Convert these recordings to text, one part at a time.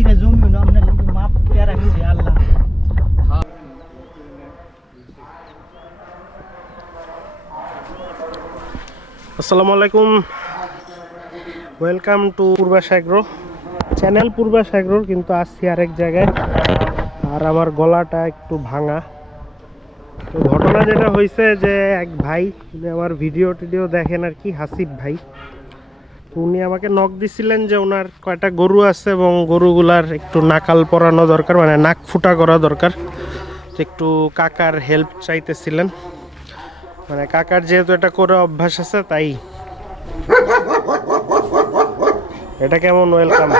আপনার লোক মাপ আল্লাহ। আসসালামু আলাইকুম। Welcome to Purbash agro channel Purbash অ্যাগ্রোর কিন্তু আসছি আরেক জায়গায়। আর আমার গলাটা একটু ভাঙা। তো ঘটনা যেটা হয়েছে যে এক ভাই আমার ভিডিও টিডিও দেখেন আর কি, হাসিফ ভাই। উনি আমাকে নখ দিছিলেন যে ওনার কয়টা গরু আছে এবং গরুগুলার একটু নাকাল পরানো দরকার মানে নাক ফুটা করা দরকার। একটু কাকার হেল্প চাইতেছিলেন। মানে কাকার যেহেতু এটা করে অভ্যাস আছে, তাই। এটা কেমন ওয়েলকাম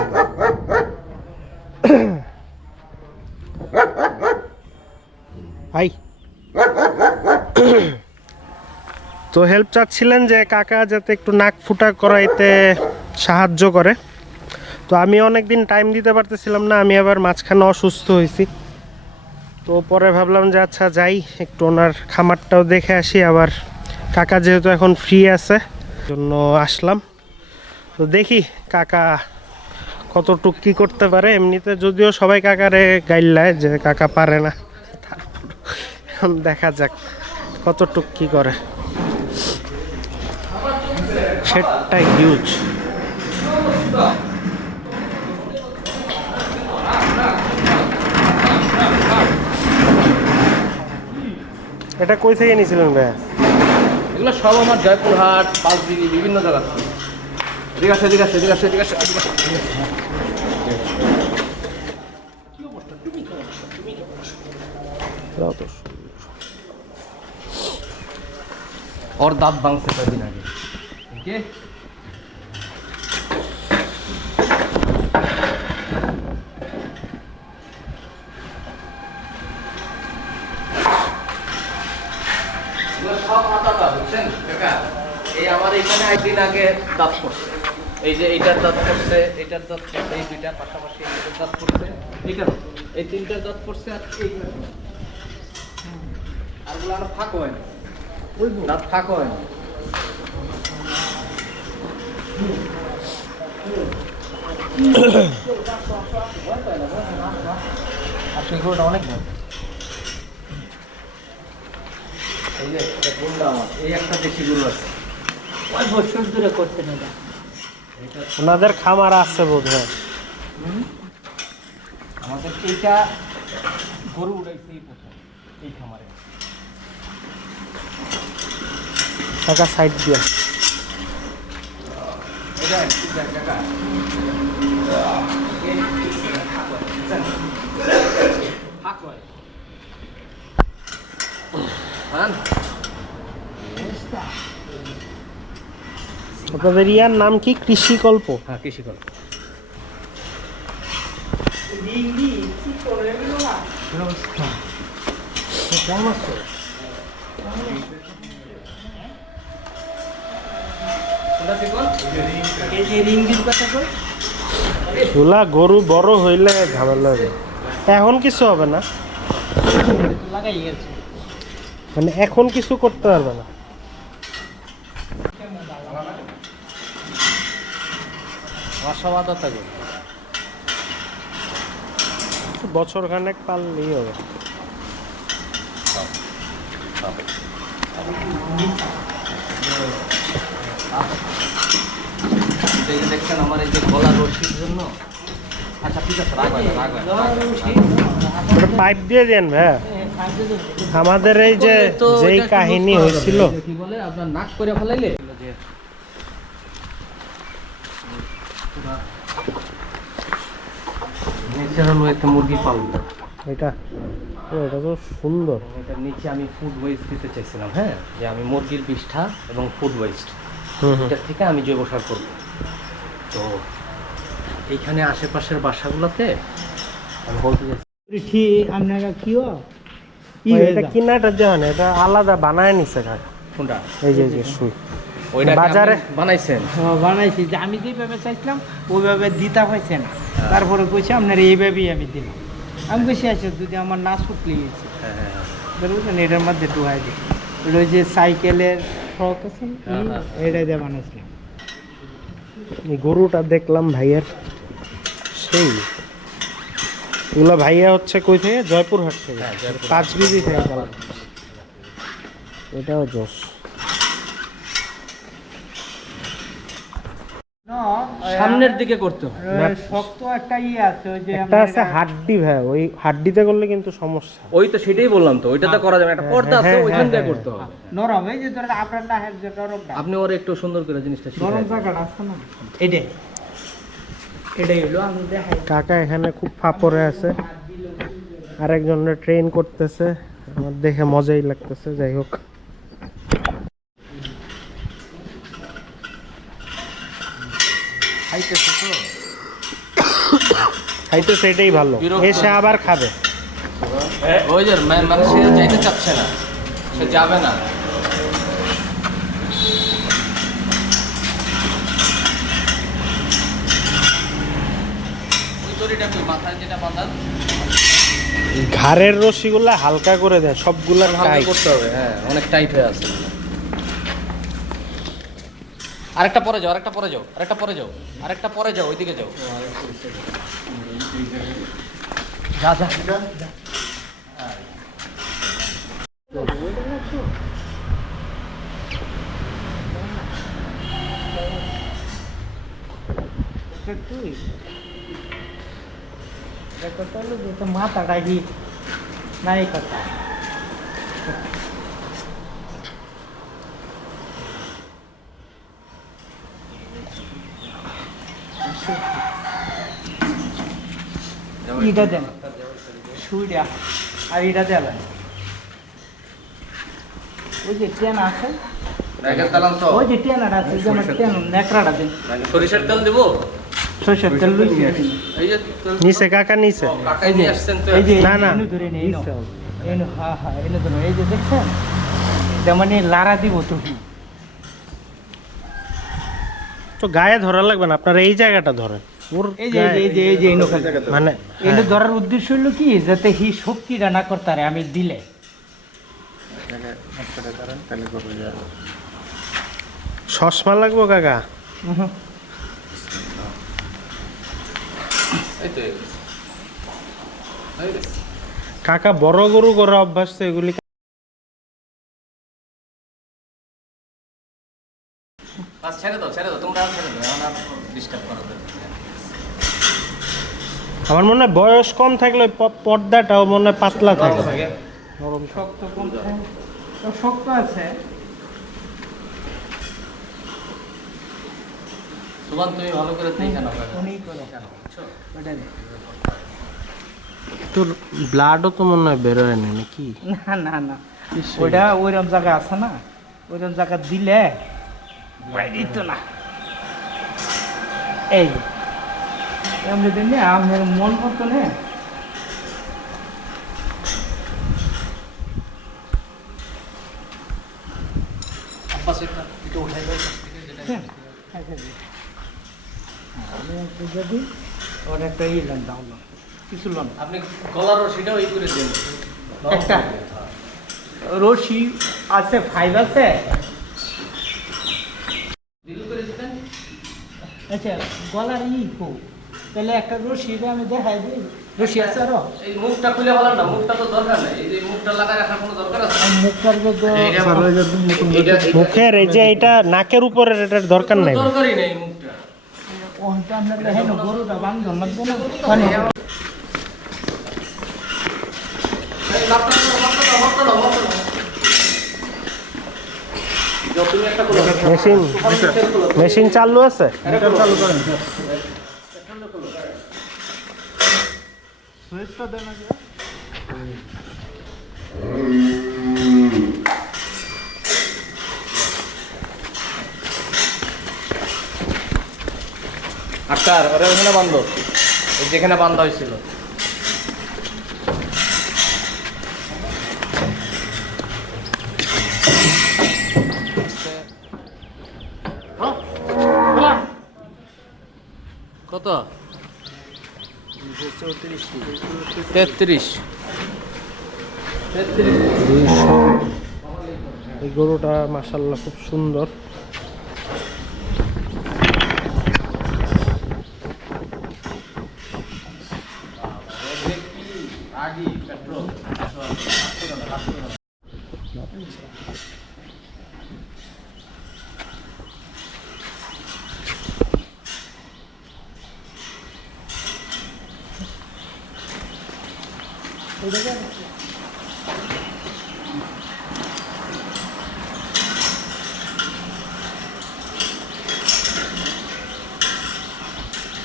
ভাই তো হেল্প চাচ্ছিলেন যে কাকা যাতে একটু নাক ফুটা করাইতে সাহায্য করে। তো আমি অনেক দিন টাইম দিতে পারতেছিলাম না, আমি আবার মাঝখানে অসুস্থ হয়েছি তো পরে ভাবলাম যে আচ্ছা যাই, একটু ওনার খামারটাও দেখে আসি, আবার কাকা যেহেতু এখন ফ্রি আছে, জন্য আসলাম। তো দেখি কাকা কতটুক কি করতে পারে, এমনিতে যদিও সবাই কাকারে গাইলায় যে কাকা পারে না, তারপর দেখা যাক কতটুক কি করে। সেটা হিউজ এটা কই থেকে নিয়েছিলেন ভাইয়া? এগুলো সব আমার জয়পুরহাট পাঁচদিঘি বিভিন্ন জায়গা থেকে। এদিকে আসে এদিকে আসে এদিকে আসে এদিকে আসে ওর দাঁত ভাঙছে কয়েকদিন আগে। এই আমার এখানে একদিন আগে দাঁত এই যে এইটার দাঁত দাঁত এই পাশাপাশি এইটার দাঁত এই তিনটার দাঁত পড়ছে আর ফাঁক হয় না। দাঁত ফাঁক হয় না। অনেক এই যে এই একটা দেশি গরু আছে। বছর ধরে ওনাদের খামার আছে বোধ হয় আমাদের এইটা গরু উঠাইছে এই প্রথম এই খামারে। কাকা সাইড দিয়ে এটা ঠিক আছে কাকা ফাঁক হয় হ্যাঁ আপনাদের ইয়ার নাম কি? কৃষিকল্প। হ্যাঁ কৃষি কল কেমন আছে চুলা গরু বড় হইলে ঝামেলা হবে এখন কিছু হবে না। মানে এখন কিছু করতে পারবে না। বছর খানেক পারলেই হবে। এই যে দেখছেন আমার এই যে গলা রশির জন্য? আচ্ছা ঠিক আছে রাগ হয় পাইপ দিয়ে দেন। ভাই আমাদের এই যে যেই কাহিনী হয়েছিল। কি বলে? আপনার নাক করে ফেলাইলে? ন্যাচারাল ওয়েতে মুরগি পালন এটা এটা তো সুন্দর। এটার নিচে আমি ফুড ওয়েস্ট দিতে চাইছিলাম হ্যাঁ? যে আমি মুরগির বিষ্ঠা এবং ফুড ওয়েস্ট। এটার থেকে আমি জৈব সার করব। তো এইখানে আশেপাশের বাসাগুলোতে আমি বলতে চাইছি আপনারা কিও ই ওই হয়ে এটা কিনাটা দেওয়া এটা আলাদা বানায় নিছে কাকা কোনটা? এই যে যে সুই। বাজারে- বাজারে বানাইছেন? হ্যাঁ, বানাইছি। যে আমি যেভাবে চাইছিলাম ওইভাবে দিতে হয়েছে না। তারপরে কইছি আপনার এইভাবেই আমি দিলাম। আমি কইছি আচ্ছা যদি আমার না শুকলি গেছে। হ্যাঁ হ্যাঁ। হ্যাঁ। বুঝলেন এটার মধ্যে ডুয়াই দিই ওই যে সাইকেলের আছে হ্যাঁ, হ্যাঁ। এটা দিয়ে বানাইছিলাম গরুটা দেখলাম ভাইয়ের সেই। এগুলো ভাইয়া হচ্ছে কই থেকে? জয়পুরহাট থেকে। হ্যাঁ, পাঁচ কেজি থেকে এটাও এটাও সামনের দিকে করতে হয়। শক্ত একটা ইয়ে আছে ওই যে একটা আছে হাড্ডি ভাই ওই হাড্ডিতে করলে কিন্তু সমস্যা। ওই তো সেটাই বললাম তো ওইটাতে করা যাবে একটা পর্দা আছে হ্যাঁ, ওইখান হ্যাঁ, দিয়ে হ্যাঁ। করতে হবে। নরম এই যে ধরেন আপনার না যে নরমটা আপনি ওর একটু সুন্দর করে জিনিসটা নরম জায়গাটা আছে না? এটাই। এটাই হলো আমি দেখাই। কাকা এখানে খুব ফাপরে আছে। আরেকজনের ট্রেন করতেছে। আমার দেখে মজাই লাগতেছে যাই হোক। খাইতেছে তো? খাইতেছে এটাই ভালো। এসে আবার খাবে। ওই যে মানে সে যাইতে চাচ্ছে না। সে যাবে না। ঘাড়ের রশিগুলা হালকা করে দেয় সবগুলা হালকা করতে হবে হ্যাঁ অনেক টাইট হয়ে আছে। আরেকটা পরে যাও, আরেকটা পরে যাও, আরেকটা পরে যাও, আরেকটা পরে যাও, ওইদিকে যাও। যা যা। এটা তুই দেখো তাহলে যে তো মাথাটা কি নাই কথা। ইটা দেন। সুইটা। আর দেবেন ওই যে ট্রেন আছে। ওই যে আছে যেমন ট্রেন নেকড়াটা দেন। সরিষার তেল দেবো? সরষের তেল নিচে কাকা নিচে ও, কাকাই নিয়ে আসছেন তো। এই যে না, না। ধরে নেই এনু। হ্যাঁ হ্যাঁ এনু ধরে এই যে দেখছেন? যেমন লারা দিব তো। তো গায়ে ধরা লাগবে না আপনারা এই জায়গাটা ধরেন। ওর এই যে এই যে এই যে এই যে এনু খালি মানে এনু ধরার উদ্দেশ্য হলো কি? যাতে হি শক্তিটা না করতে আমি দিলে। চশমা লাগবো কাকা। কাকা বড় গরু করা অভ্যাস তো এগুলি বাস ছেড়ে দাও ছেড়ে দাও তোমরা আর ছেড়ে দাও এখন আর ডিস্টার্ব করা দরকার নেই। আমার মনে হয় বয়স কম থাকলে প- পর্দাটাও মনে হয় পাতলা থাকে। নরম শক্ত শক্ত আছে। সুবান তুমি ভালো করে কেন? তোর ব্লাডও তো মনে হয় বেরোয় না নাকি? না না না। ওইটা ওইরকম জায়গা আছে না? ওইরকম জায়গা দিলে না। এই এমনি দিন আমার মন মতো নে। যদি ওর একটা ই লন দাও কিছু লন। আপনি গলার রশিটাও ই করে দিন। একটা রশি আছে ফাইভ আছে। আচ্ছা গলার ই কো। তাহলে একটা রশি দিয়ে আমি দেখাই দিই। রশি আছে আরও? এই মুখটা খুলে বলেন না মুখটা তো দরকার নেই। এই যে মুখটা লাগায় রাখার কোনো দরকার আছে? মুখটার এইটা- মুখের এই যে এটা নাকের উপরের এটার দরকার নাই। দরকারই নেই মুখটা। ওটা আপনার দেখেন গরুটা বান্ধন লাগবে না মানে। মেশিন মেশিন চালু আছে? সুইচটা দেন আগে। আকার ওরে ওখানে বান্ধো। যেখানে বান্ধা হয়েছিল। কত? তেত্রিশ। এই গরুটা মাসাল্লাহ খুব সুন্দর।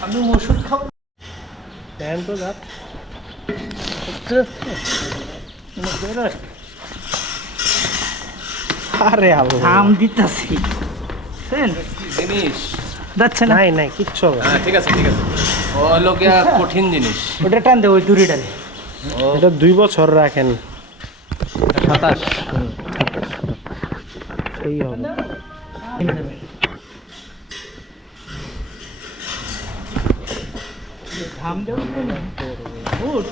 আমি ওষুধ খাব। তো আরে আম দিতেছি। জিনিস। যাচ্ছে না? নাই নাই কিচ্ছু হবে হ্যাঁ ঠিক আছে ঠিক আছে। ও কঠিন জিনিস। ওটা টান দে ওই দড়িটারে। ও এটা দুই বছর রাখেন। সাতাশ। এই হবে। ঘাম দেবো উঠ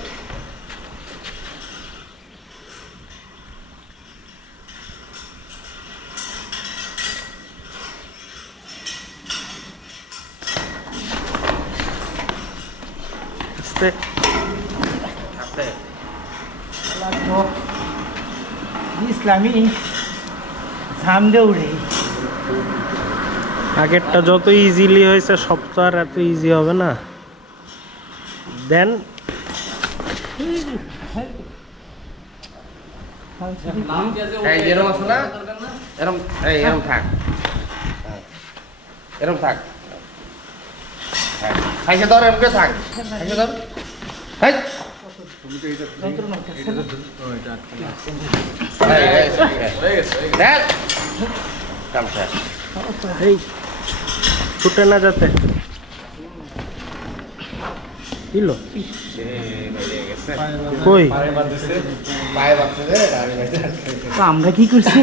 আস্তে লাগবো ইসলামী ঝাম উড়ে। আগেরটা যত ইজিলি হয়েছে সব তো আর এত ইজি হবে না। দেন এরকম থাক। হ্যাঁ। এরকম থাক। হ্যাঁ। খাইছে ধর থাক। খাইছে হেই। এই ছুটে না যাতে কিলো কই আমরা কি করছি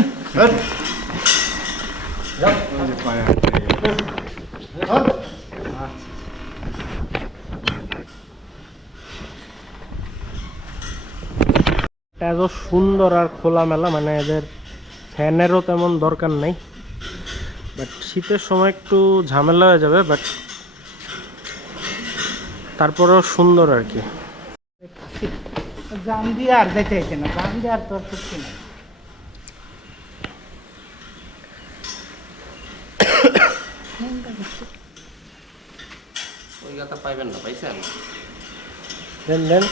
এত সুন্দর আর খোলামেলা মানে এদের ফ্যানেরও তেমন দরকার নেই। বাট শীতের সময় একটু ঝামেলা হয়ে যাবে বাট তারপরেও সুন্দর আর কি। জাম দিয়ে আর যাইতে হইছে না জাম দিয়ে আর তোর করছি না। ওই গাতা পাইবেন না পাইছেন? দেন দেন।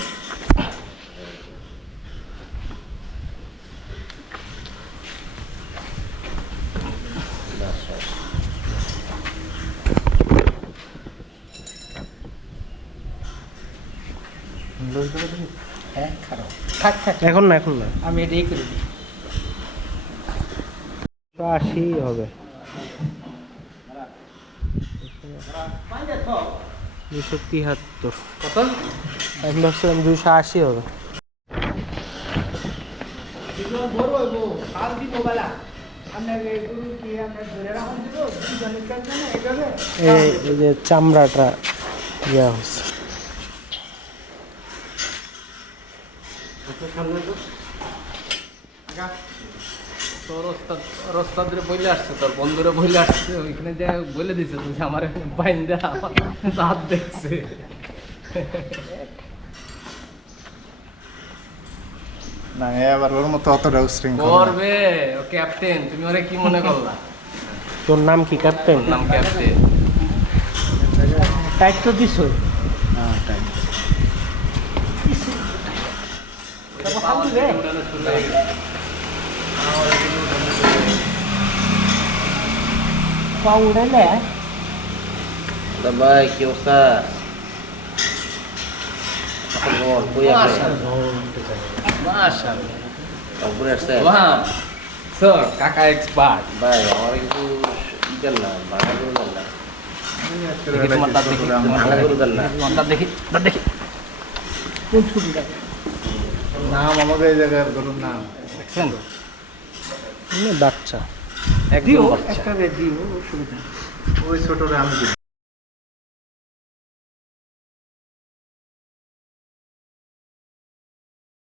হ্যাঁ খারাপ থাক থাক এখন না এখন না। আমি এটাই করে দিই। তো আশি হবে। দুশো তিয়াত্তর কত আমি ভাবছিলাম দুশো আশি হবে। এই যে চামড়াটা ইয়া হচ্ছে। তোর ওস্তাদ তোর ওস্তাদরে বইলে আসছে তোর বন্ধুরে বইলে আসছে ওইখানে যে বলে দিছে তুই আমার বাইন দে আমার দেখছে। না এ ওর মতো অতটা উশৃঙ্খল করবে ও ক্যাপ্টেন তুমি ওরে কি মনে করলা? তোর নাম কি ক্যাপ্টেন নাম ক্যাপ্টেন টাইট তো দিছই হ্যাঁ, তাই। পা উড়াইলে ভাই কি অবস্থা কাকা এক্সপার্ট ভাই আমার কিন্তু না বাংলা করে না দেখি তোমার দাঁত দেখি দাঁত দেখি কোন ছুটিটা নাম আমাদের এই জায়গার ধরুন নাম। দেখছেন? বাচ্চা। একদম বাচ্চা। একটা দিও অসুবিধা ওই ছোটরে আমি